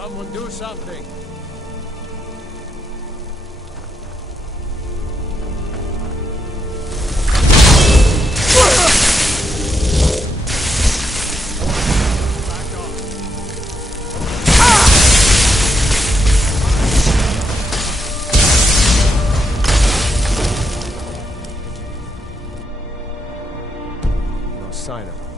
Someone do something! No sign of him.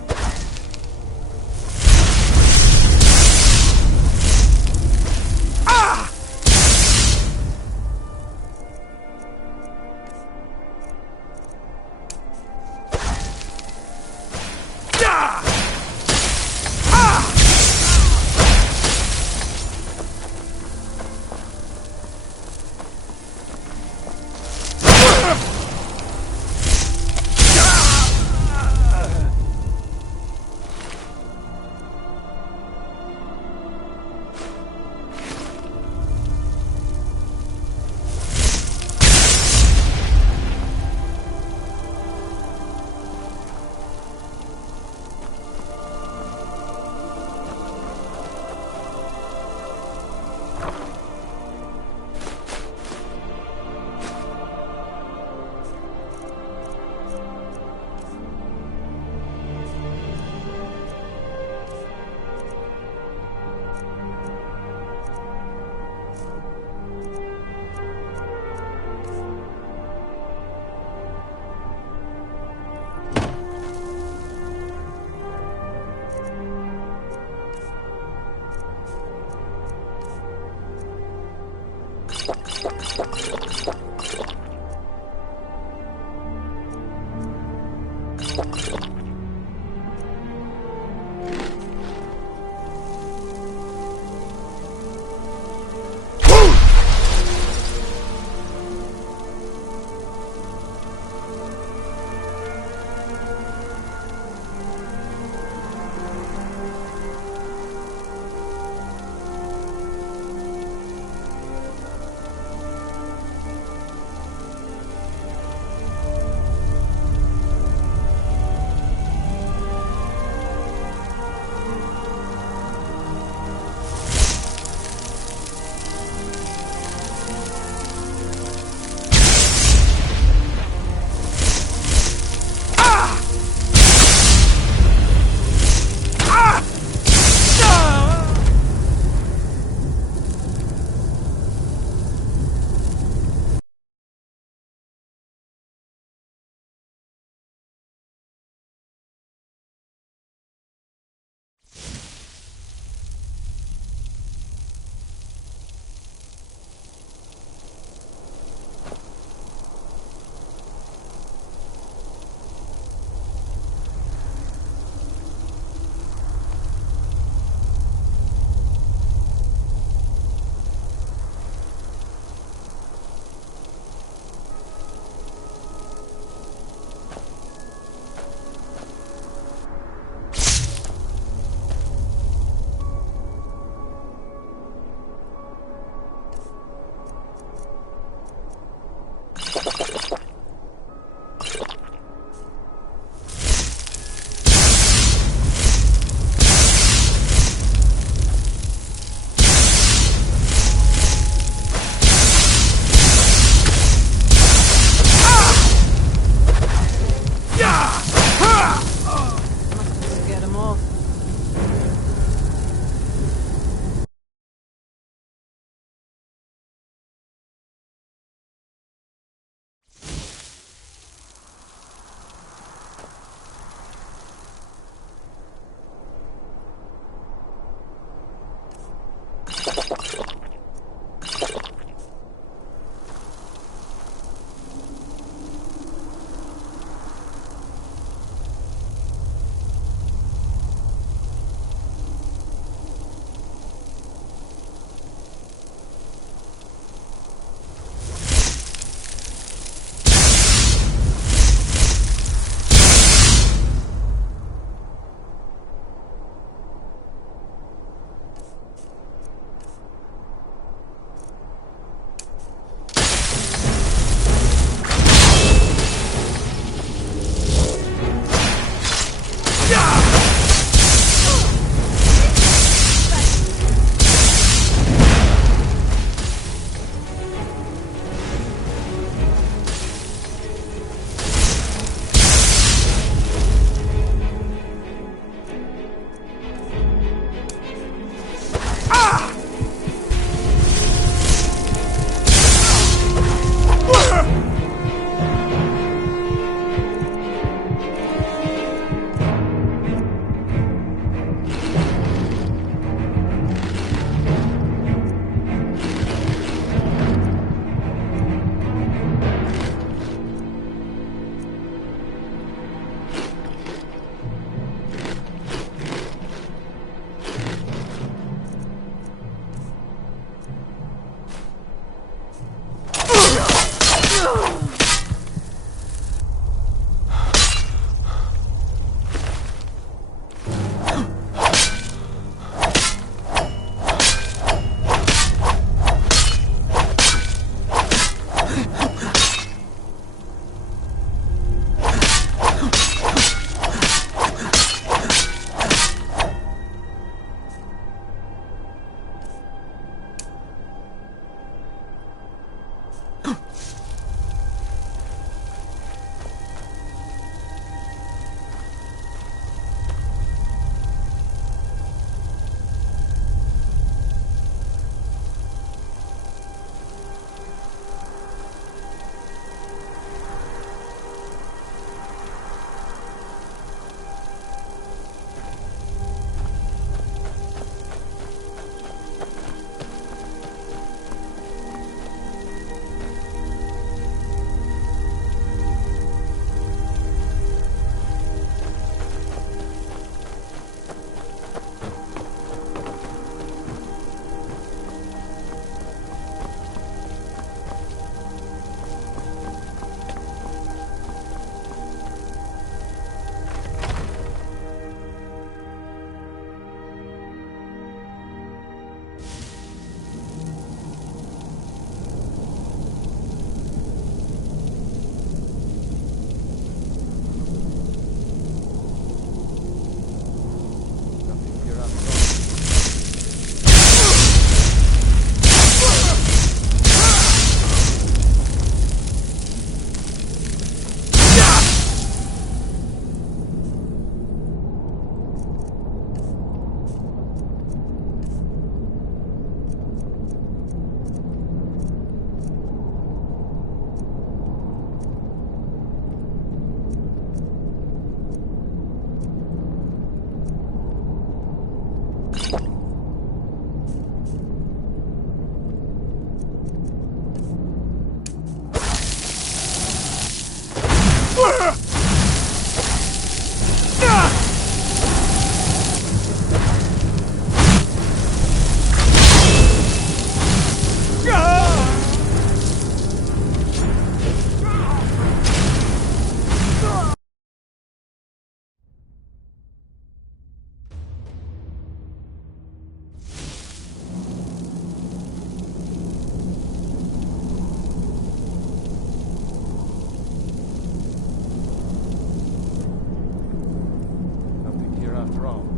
control.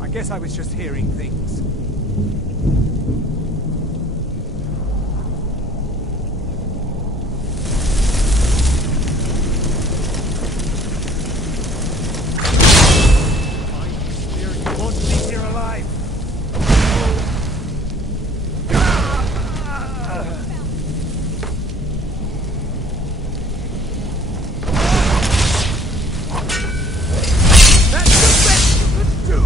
I guess I was just hearing things. You won't leave here alive. That's the best you could do.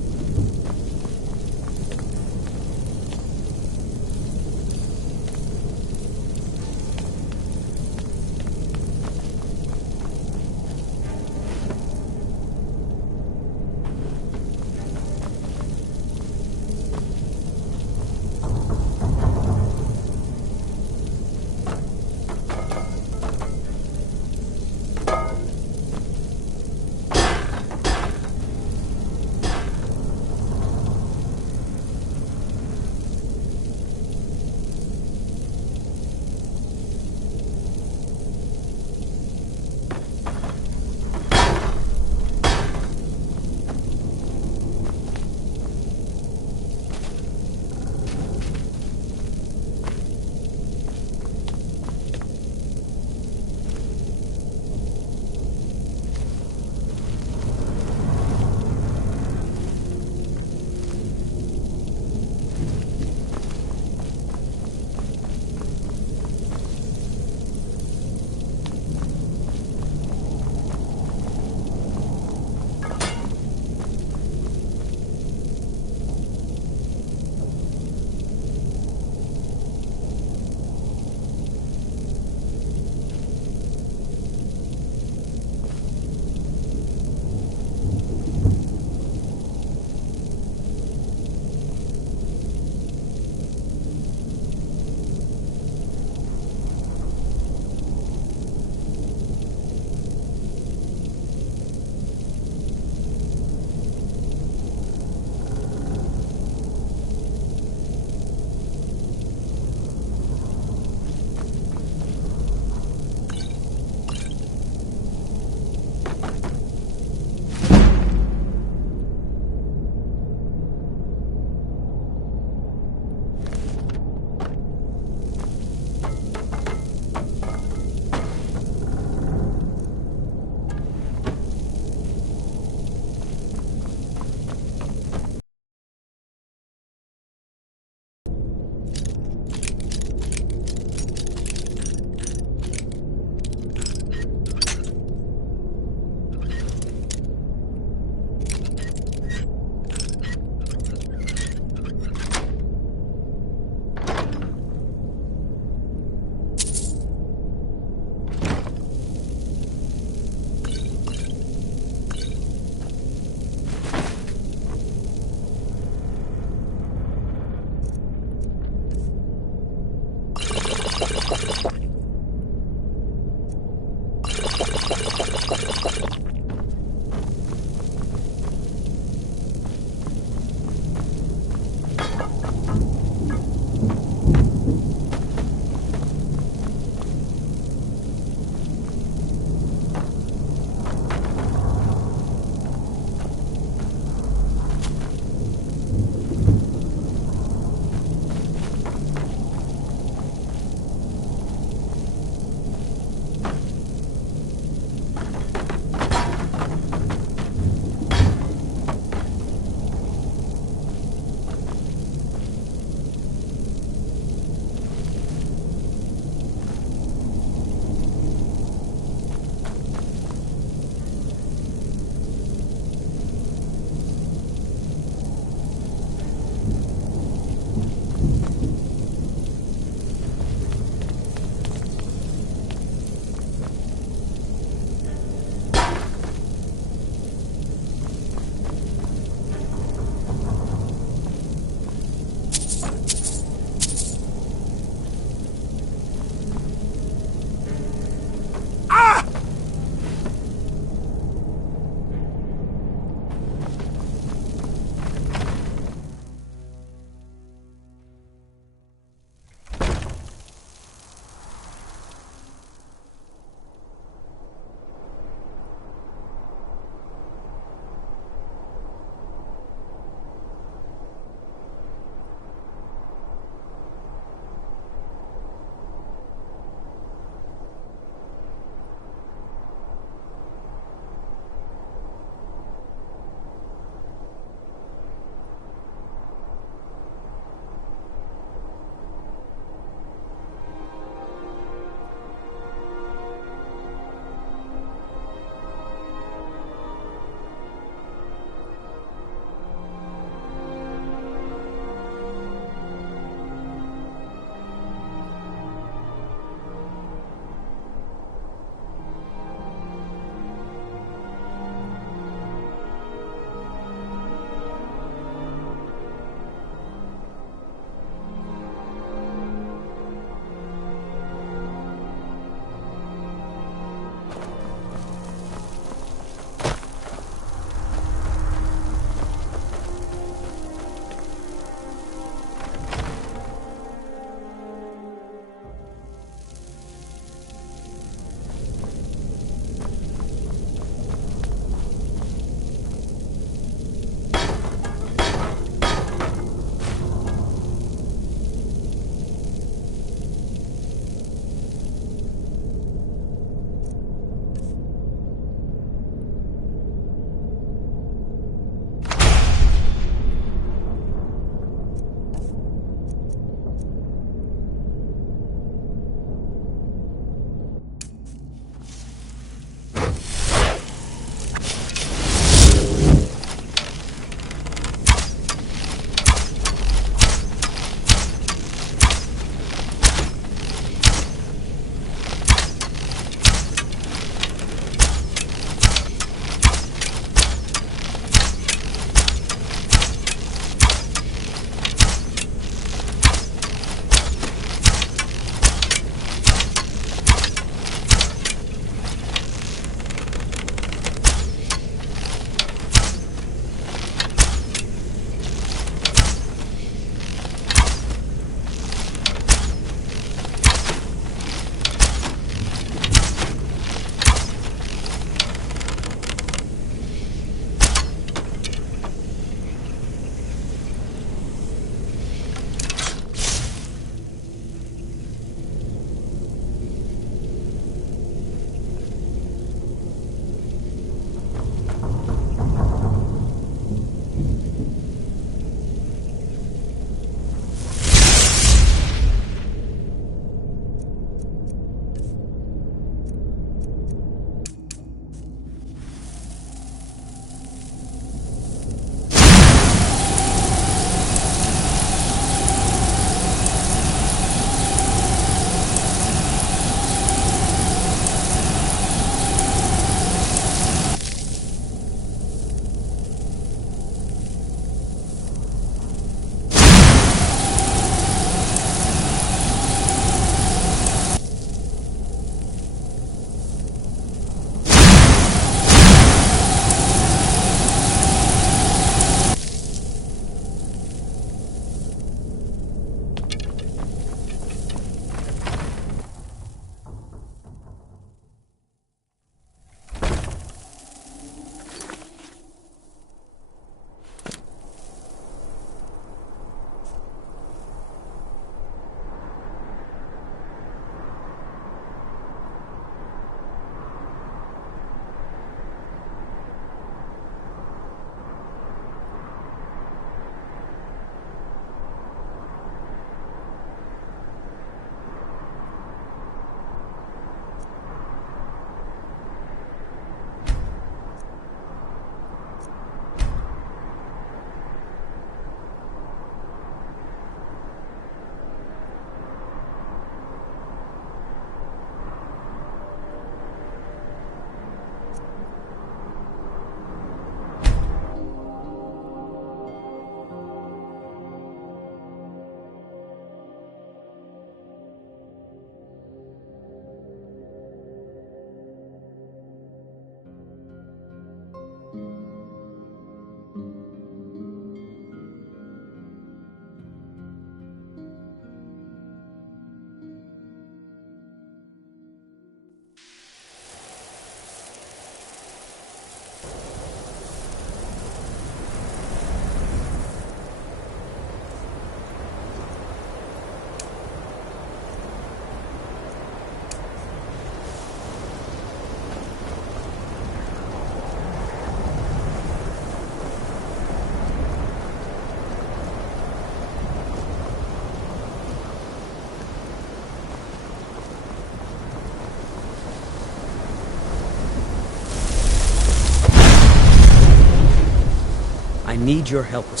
need your help with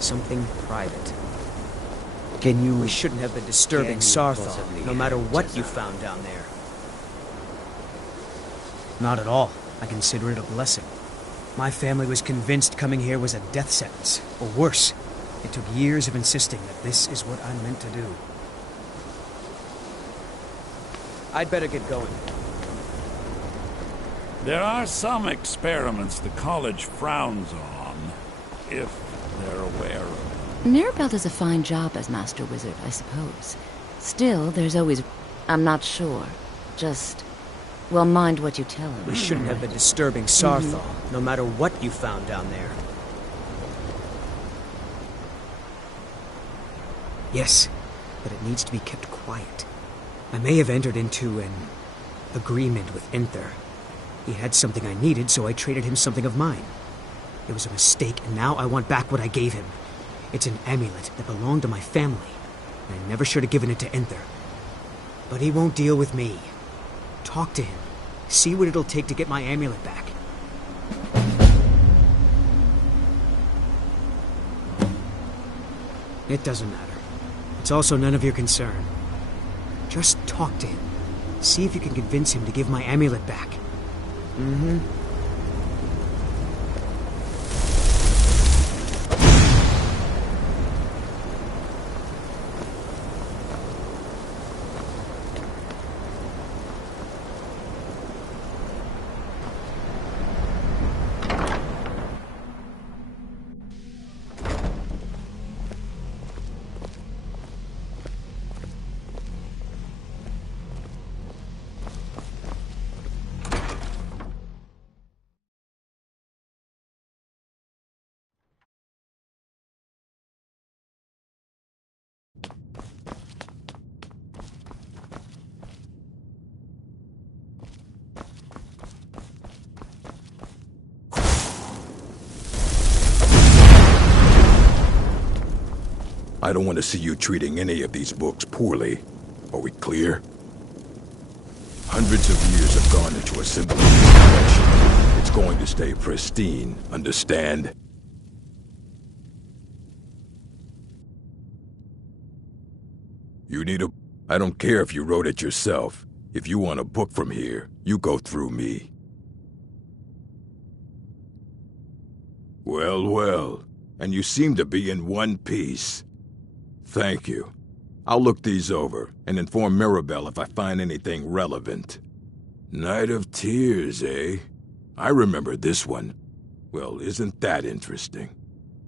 something private. We shouldn't have been disturbing Sarthal, no matter what you found down there. Not at all. I consider it a blessing. My family was convinced coming here was a death sentence, or worse. It took years of insisting that this is what I'm meant to do. I'd better get going. There are some experiments the college frowns on, if they're aware of them. Mirabelle does a fine job as Master Wizard, I suppose. Still, there's always... I'm not sure. Just... well, mind what you tell him. We shouldn't have been disturbing Sarthal, no matter what you found down there. Yes, but it needs to be kept quiet. I may have entered into an agreement with Enther. He had something I needed, so I traded him something of mine. It was a mistake, and now I want back what I gave him. It's an amulet that belonged to my family, and I never should have given it to Enther. But he won't deal with me. Talk to him. See what it'll take to get my amulet back. It doesn't matter. It's also none of your concern. Just talk to him. See if you can convince him to give my amulet back. Mm-hmm. I don't want to see you treating any of these books poorly. Are we clear? Hundreds of years have gone into assembling this collection. It's going to stay pristine, understand? You need a... I don't care if you wrote it yourself. If you want a book from here, you go through me. Well, well. And you seem to be in one piece. Thank you. I'll look these over and inform Mirabelle if I find anything relevant. Night of Tears, eh? I remember this one. Well, isn't that interesting?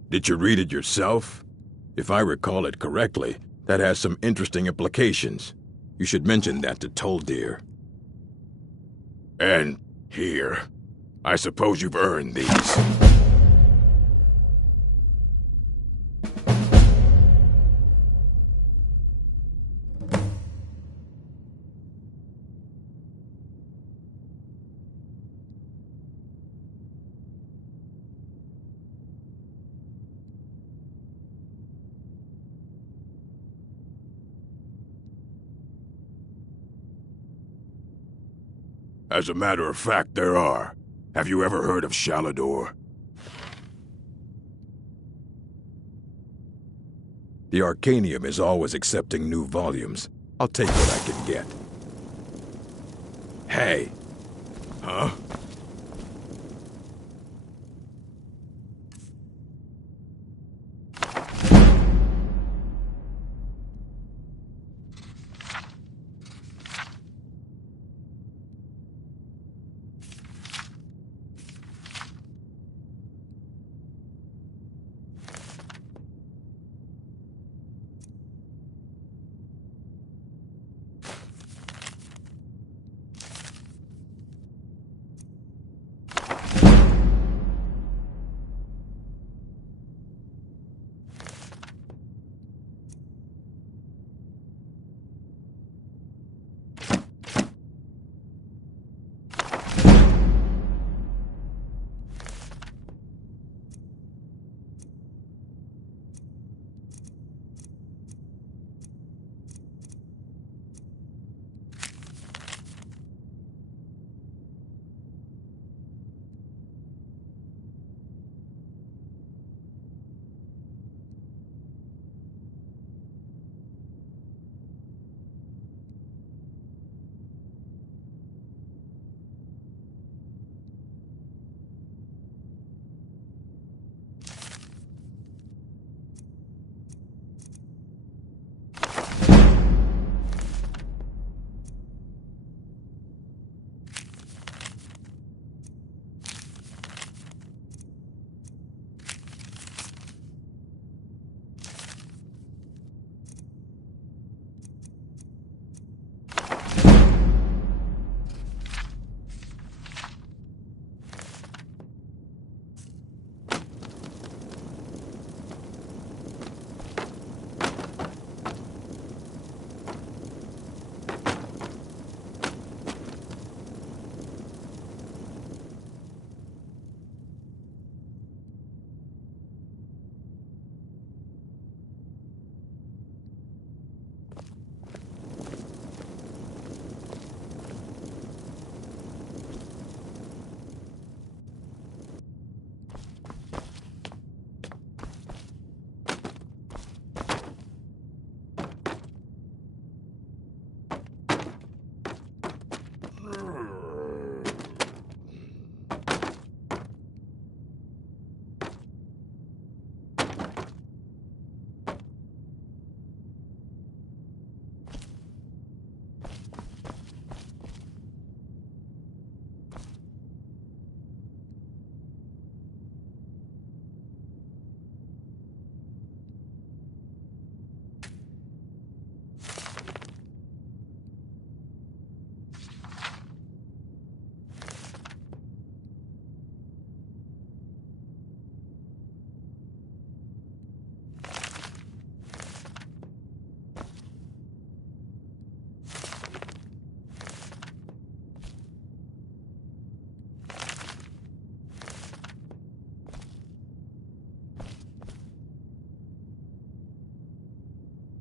Did you read it yourself? If I recall it correctly, that has some interesting implications. You should mention that to Toldir. And here. I suppose you've earned these. As a matter of fact, there are. Have you ever heard of Shalador? The Arcanium is always accepting new volumes. I'll take what I can get. Hey! Huh?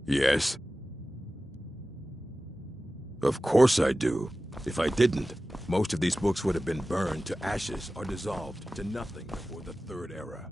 Yes? Of course I do. If I didn't, most of these books would have been burned to ashes or dissolved to nothing before the Third Era.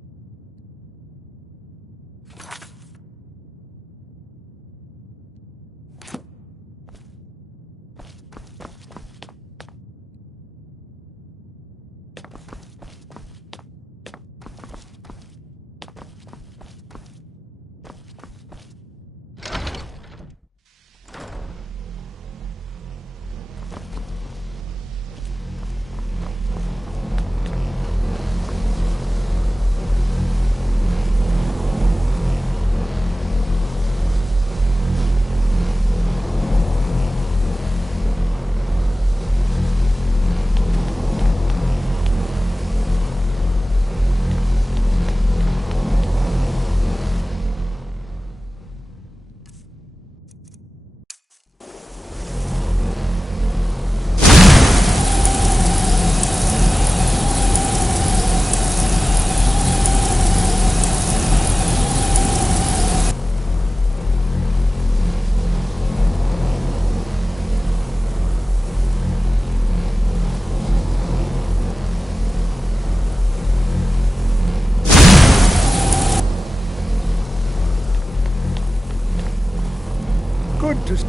Good to see.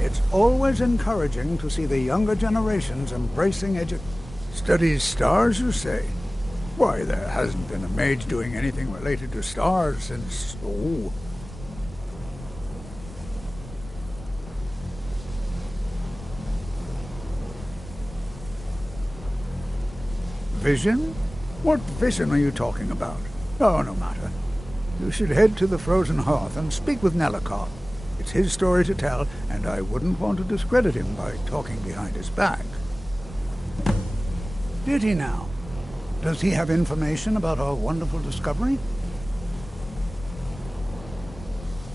It's always encouraging to see the younger generations embracing Studies stars, you say? Why, there hasn't been a mage doing anything related to stars since... oh... Vision? What vision are you talking about? Oh, no matter. You should head to the Frozen Hearth and speak with Nellikar. It's his story to tell, and I wouldn't want to discredit him by talking behind his back. Did he now? Does he have information about our wonderful discovery?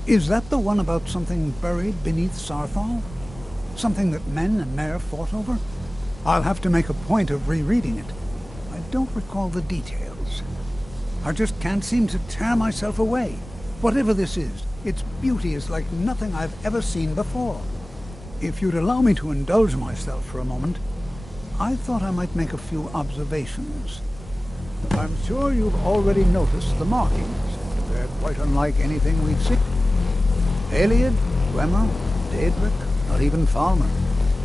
Is that the one about something buried beneath Sarthal? Something that men and Mare fought over? I'll have to make a point of rereading it. I don't recall the details. I just can't seem to tear myself away. Whatever this is, its beauty is like nothing I've ever seen before. If you'd allow me to indulge myself for a moment, I thought I might make a few observations. I'm sure you've already noticed the markings. They're quite unlike anything we've seen. Aliad, Dwemer, Daedric, not even Falmer.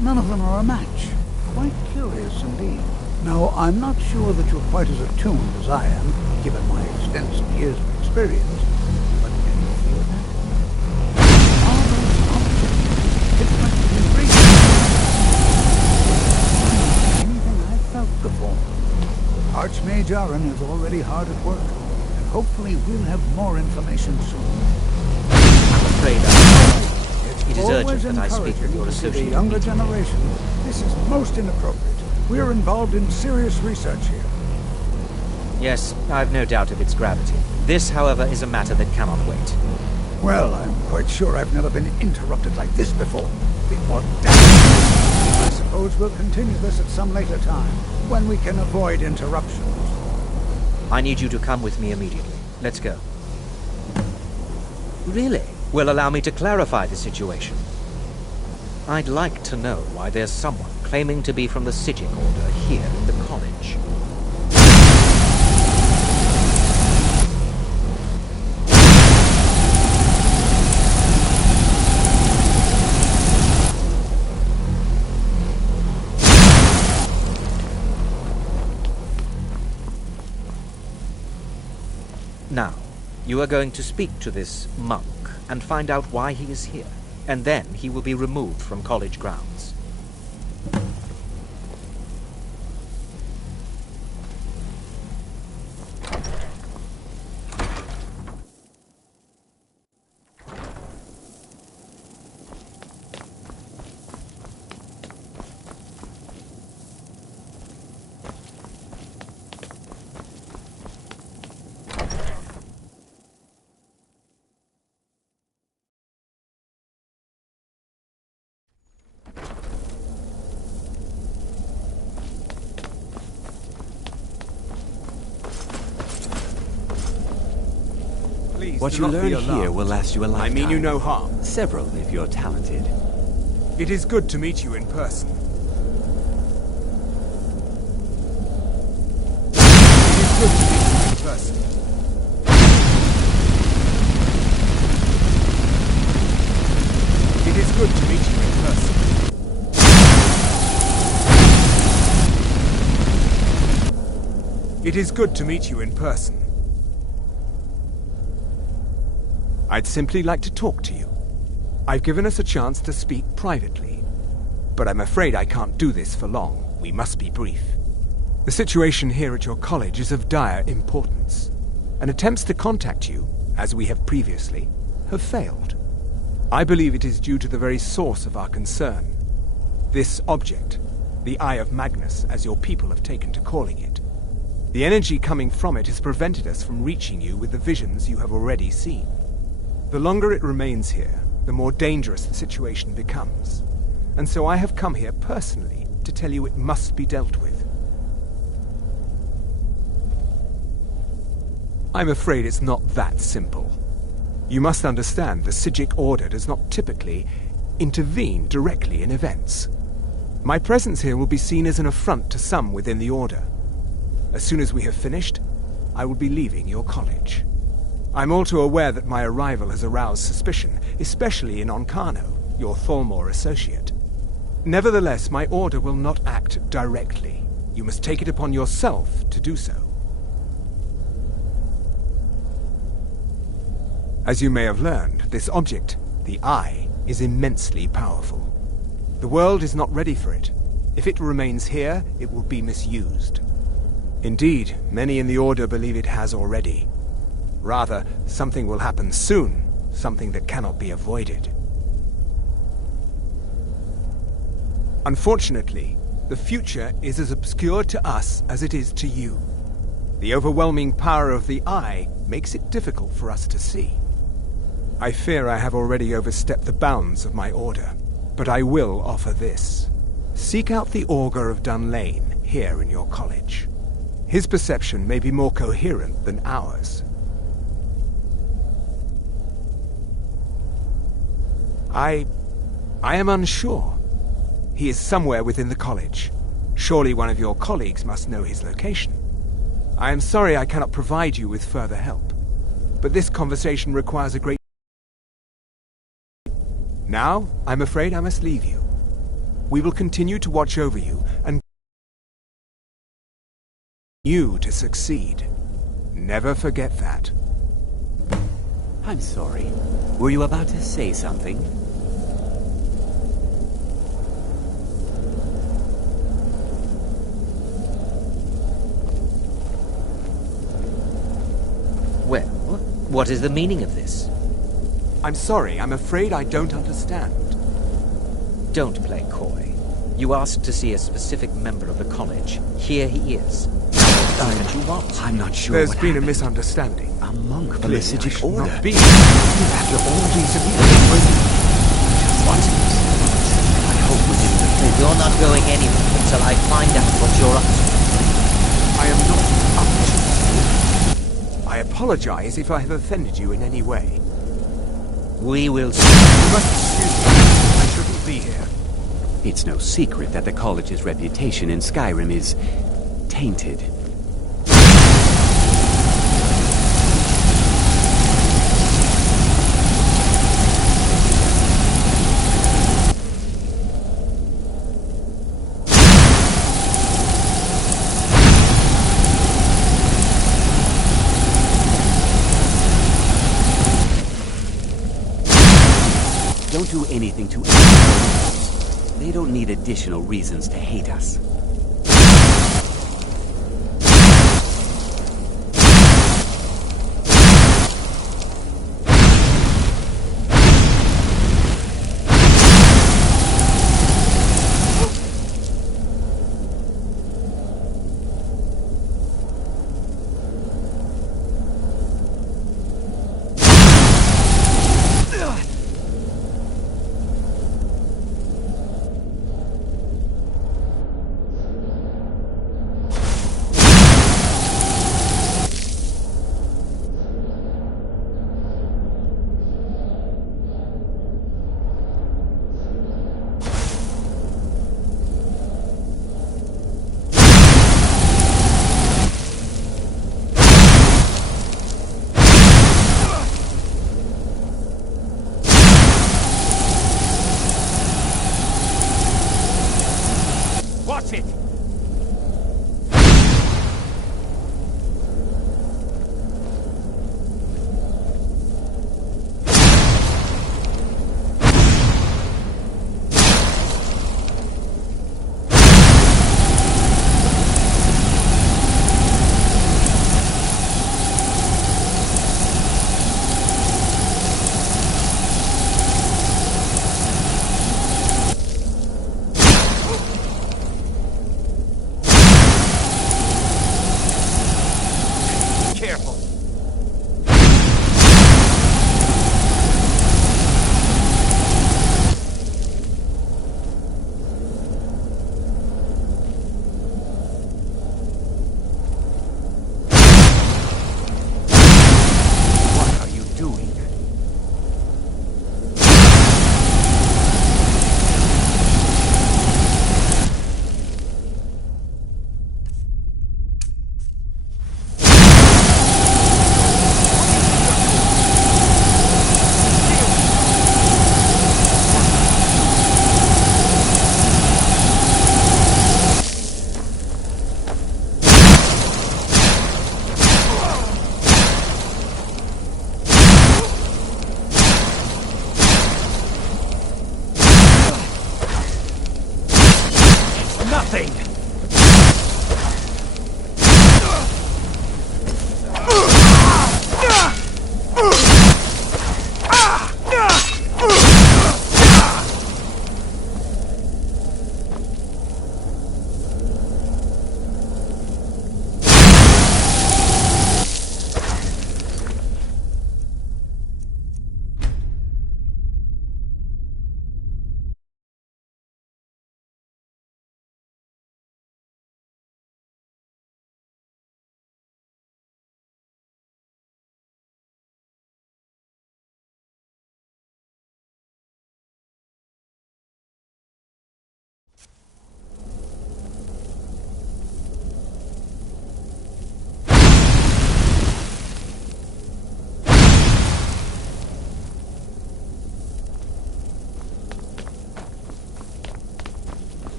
None of them are a match. Quite curious indeed. Now, I'm not sure that you're quite as attuned as I am, given my extensive years of experience. But can you feel that? Are those objects different vibrations? Anything I've felt before. Archmage Aaron is already hard at work, and hopefully we'll have more information soon. I'm afraid it is urgent that I speak with your associate. The younger generation, this is most inappropriate. We're involved in serious research here. Yes, I've no doubt of its gravity. This, however, is a matter that cannot wait. Well, I'm quite sure I've never been interrupted like this before. Before death. I suppose we'll continue this at some later time, when we can avoid interruptions. I need you to come with me immediately. Let's go. Really? Well, allow me to clarify the situation. I'd like to know why there's someone claiming to be from the Psijic Order here in the college. Now, you are going to speak to this monk and find out why he is here, and then he will be removed from college grounds. What do you not learn be alarmed. here will last you a I lifetime. mean you no harm. Several, if you're talented. It is good to meet you in person. It is good to meet you in person. It is good to meet you in person. It is good to meet you in person. I'd simply like to talk to you. I've given us a chance to speak privately, but I'm afraid I can't do this for long. We must be brief. The situation here at your college is of dire importance, and attempts to contact you, as we have previously, have failed. I believe it is due to the very source of our concern. This object, the Eye of Magnus, as your people have taken to calling it. The energy coming from it has prevented us from reaching you with the visions you have already seen. The longer it remains here, the more dangerous the situation becomes. And so I have come here personally to tell you it must be dealt with. I'm afraid it's not that simple. You must understand the Psijic Order does not typically intervene directly in events. My presence here will be seen as an affront to some within the Order. As soon as we have finished, I will be leaving your college. I'm all too aware that my arrival has aroused suspicion, especially in Onkano, your Thalmor associate. Nevertheless, my order will not act directly. You must take it upon yourself to do so. As you may have learned, this object, the Eye, is immensely powerful. The world is not ready for it. If it remains here, it will be misused. Indeed, many in the Order believe it has already. Rather, something will happen soon, something that cannot be avoided. Unfortunately, the future is as obscure to us as it is to you. The overwhelming power of the Eye makes it difficult for us to see. I fear I have already overstepped the bounds of my order, but I will offer this. Seek out the Augur of Dunlane here in your college. His perception may be more coherent than ours. I am unsure. He is somewhere within the college. Surely one of your colleagues must know his location. I am sorry I cannot provide you with further help, but this conversation requires a great... Now, I'm afraid I must leave you. We will continue to watch over you and you to succeed. Never forget that. I'm sorry. Were you about to say something? Well, what is the meaning of this? I'm sorry, I'm afraid I don't understand. Don't play coy. You asked to see a specific member of the college. Here he is. What you want? I'm not sure There's what been a happened. misunderstanding. A monk from the Clearly, I Psijic should Order. not be. After all these years. What? I hope we didn't. You're not going anywhere until I find out what you're up to. I am not up to. I apologize if I have offended you in any way. We will see. You must excuse me. I shouldn't be here. It's no secret that the college's reputation in Skyrim is tainted. Don't do anything to anyone. They don't need additional reasons to hate us. nothing!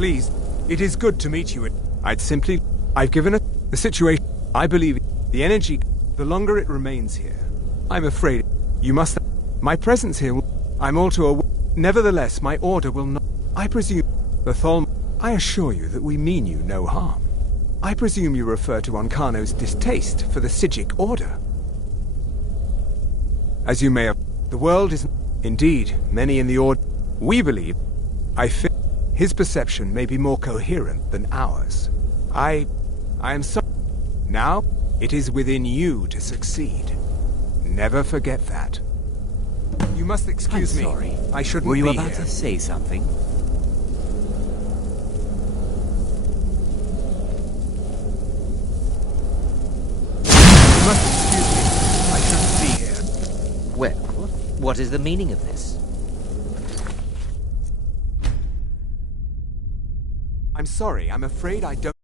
Please, it is good to meet you. I've given it the situation. I believe the energy, the longer it remains here. I'm afraid you must. My presence here I'm all too aware. Nevertheless, my order will not. I presume the Tholm. I assure you that we mean you no harm. I presume you refer to Onkano's distaste for the Sijic order. As you may have, the world is indeed many in the order. We believe. I fear his perception may be more coherent than ours. I am sorry. Now, it is within you to succeed. Never forget that. You must excuse me. Sorry. I shouldn't Were you be about here. to say something? You must excuse me. I shouldn't be here. Well, what is the meaning of this? I'm sorry. I'm afraid I don't.